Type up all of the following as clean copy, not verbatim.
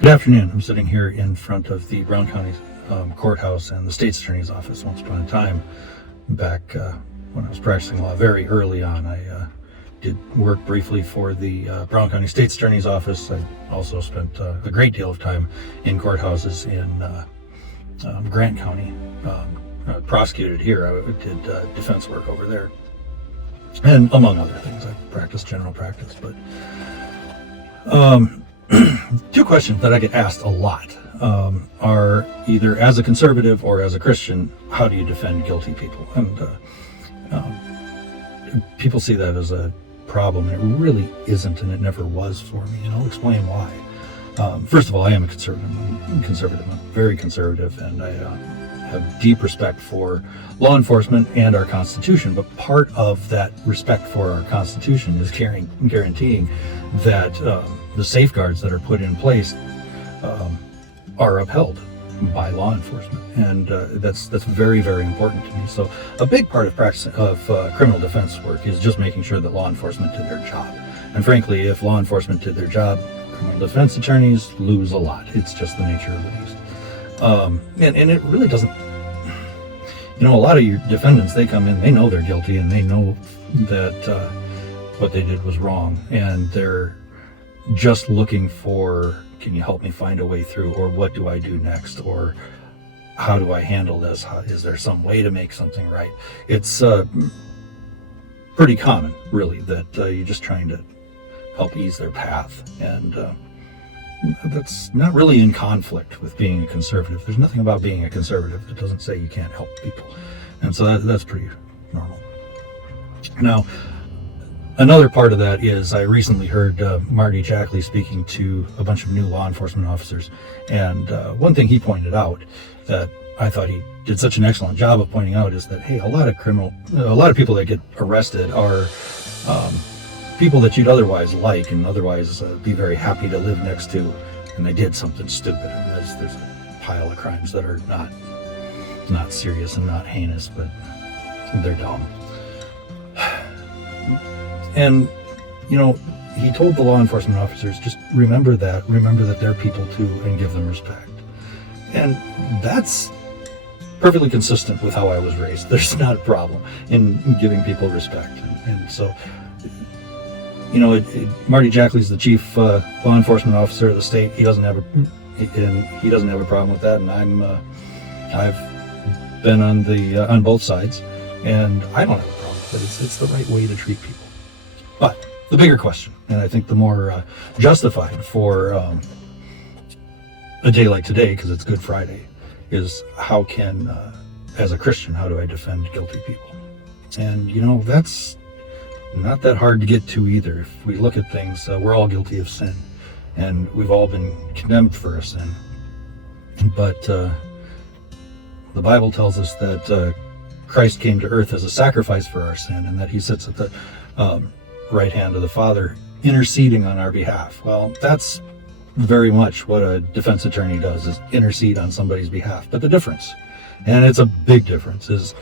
Good afternoon. I'm sitting here in front of the Brown County Courthouse and the State's Attorney's Office. Once upon a time, back when I was practicing law very early on, I did work briefly for the Brown County State's Attorney's Office. I also spent a great deal of time in courthouses in Grant County. Prosecuted here. I did defense work over there. And among other things, I practiced general practice. But two questions that I get asked a lot are either as a conservative or as a Christian, how do you defend guilty people? And people see that as a problem, and it really isn't, and it never was for me, and I'll explain why. First of all, I am a conservative. I'm very conservative, and I have deep respect for law enforcement and our Constitution, but part of that respect for our Constitution is guaranteeing that the safeguards that are put in place are upheld by law enforcement, and that's very, very important to me. So a big part of practice of criminal defense work is just making sure that law enforcement did their job. And frankly, if law enforcement did their job, criminal defense attorneys lose a lot. It's just the nature of the beast. And it really doesn't, a lot of your defendants, they come in, they know they're guilty, and they know that what they did was wrong, and they're just looking for, can you help me find a way through, or what do I do next, or how do I handle this? Is there some way to make something right? It's pretty common, really, that you're just trying to help ease their path, and that's not really in conflict with being a conservative. There's nothing about being a conservative that doesn't say you can't help people, and so that's pretty normal. Now, another part of that is I recently heard Marty Jackley speaking to a bunch of new law enforcement officers, and one thing he pointed out that I thought he did such an excellent job of pointing out is that, hey, a lot of people that get arrested are people that you'd otherwise like and otherwise be very happy to live next to, and they did something stupid. And there's a pile of crimes that are not serious and not heinous, but they're dumb. And he told the law enforcement officers, just remember that they're people too, and give them respect. And that's perfectly consistent with how I was raised. There's not a problem in giving people respect. And so Marty Jackley's the chief law enforcement officer of the state. He doesn't have a problem with that, and I've been on both sides, and I don't have a problem with it. It's the right way to treat people. But the bigger question, and I think the more justified for a day like today, because it's Good Friday, is how can, as a Christian, how do I defend guilty people? And that's not that hard to get to either. If we look at things, we're all guilty of sin, and we've all been condemned for a sin. But the Bible tells us that Christ came to earth as a sacrifice for our sin, and that he sits at the right hand of the Father interceding on our behalf. Well, that's very much what a defense attorney does, is intercede on somebody's behalf. But the difference, and it's a big difference, is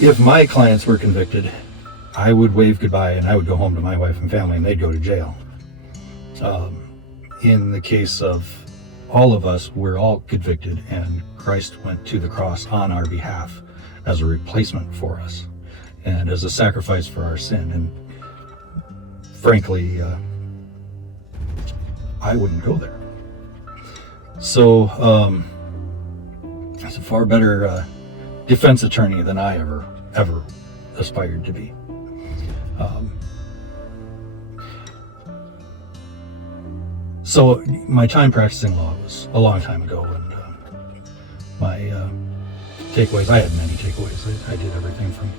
if my clients were convicted, I would wave goodbye and I would go home to my wife and family, and they'd go to jail. In the case of all of us, we're all convicted, and Christ went to the cross on our behalf as a replacement for us and as a sacrifice for our sin. And frankly, I wouldn't go there. So it's a far better defense attorney than I ever aspired to be. So my time practicing law was a long time ago, and my takeaways, I had many takeaways. I did everything from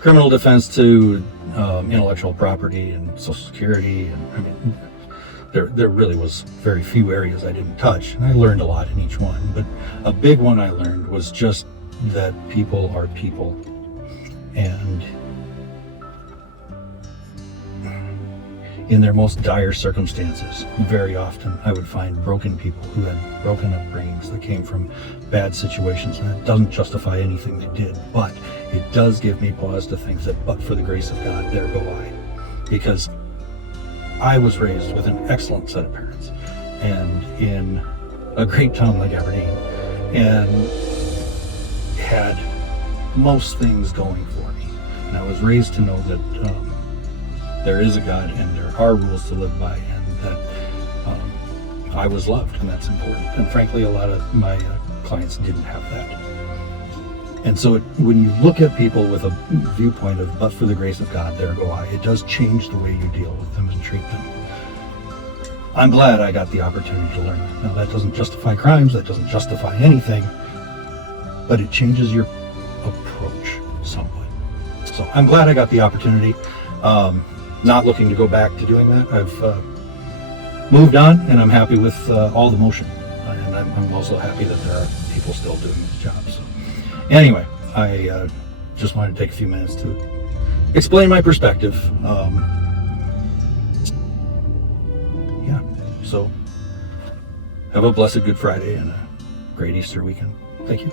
criminal defense to intellectual property and Social Security, and there really was very few areas I didn't touch, and I learned a lot in each one. But a big one I learned was just that people are people, and in their most dire circumstances, very often I would find broken people who had broken upbringings that came from bad situations, and that doesn't justify anything they did, but it does give me pause to think that but for the grace of God, there go I. Because I was raised with an excellent set of parents, and in a great town like Aberdeen, and had most things going for me. And I was raised to know that there is a God and there are rules to live by, and that I was loved, and that's important. And frankly, a lot of my clients didn't have that. And so when you look at people with a viewpoint of, but for the grace of God, there go I, it does change the way you deal with them and treat them. I'm glad I got the opportunity to learn that. Now, that doesn't justify crimes, that doesn't justify anything, but it changes your approach somewhat. So I'm glad I got the opportunity. Not looking to go back to doing that. I've moved on, and I'm happy with all the motion. And I'm also happy that there are people still doing this job. So anyway, I just wanted to take a few minutes to explain my perspective. Yeah, so have a blessed Good Friday and a great Easter weekend. Thank you.